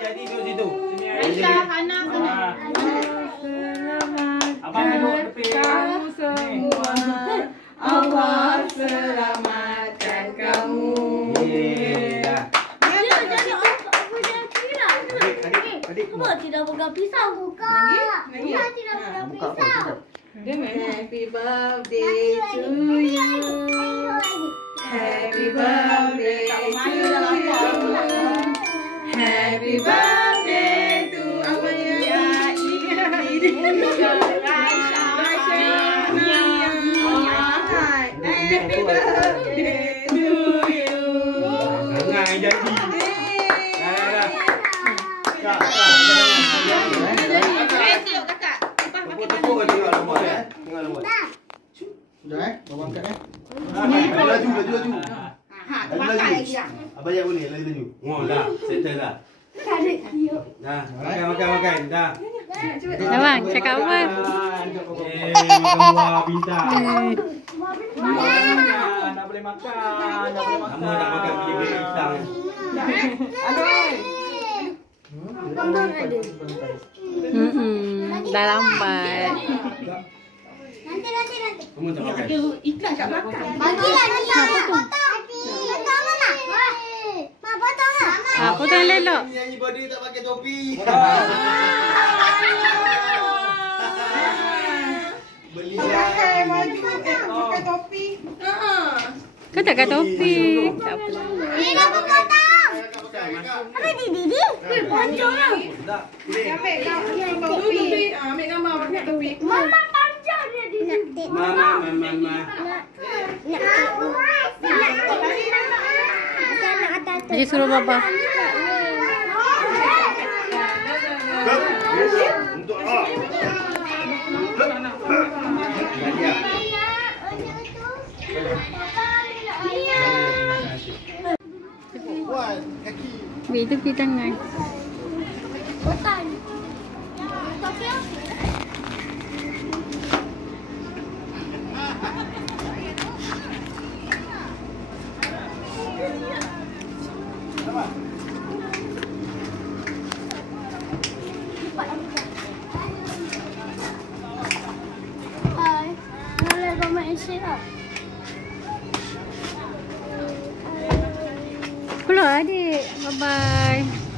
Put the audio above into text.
jadi duduk situ. Sini Aisyah, Hana sana. Abang duduk tepi. Kamu semua, Allah selamatkan kamu. Dah. Kenapa tidak pegang pisau? Buka. Kenapa tidak pegang pisau? Happy birthday to you. Happy birthday to you. Happy birthday to Amaya. Happy birthday to you. Sangat jadi. Tepuk dia lemah eh. Tengah lemah. Sudah bawa angkat Laju. Ha, terpakai lagi dah. Abang yang boleh laju. Oh dah, settle dah. Dah, makan. Dah. Abang, cakap apa? Makan buah bintang. Tak boleh makan. Lama nak makan biji bintang. Dah lambat. Nanti. Kamu tak makan. Iklan kat belakang. Bagilah dia. Potong. Potong mana? Mak potong lah. Potong elok. Nyanyi body tak pakai topi. Beli Pakai baju, pakai topi. Kau tak pakai topi. Tak apa. Ini dah potong. Apa Didi? Ponjong lah. Tak. Ambil topi. Ambil gambar pakai topi. Mama panjang dia Didi. Mama. Jadi suruh bapa. untuk A. Buat kaki. Beri tepi tangan. Bukan. Tapi Hai, boleh kau main siap? Keluar adik. Bye-bye.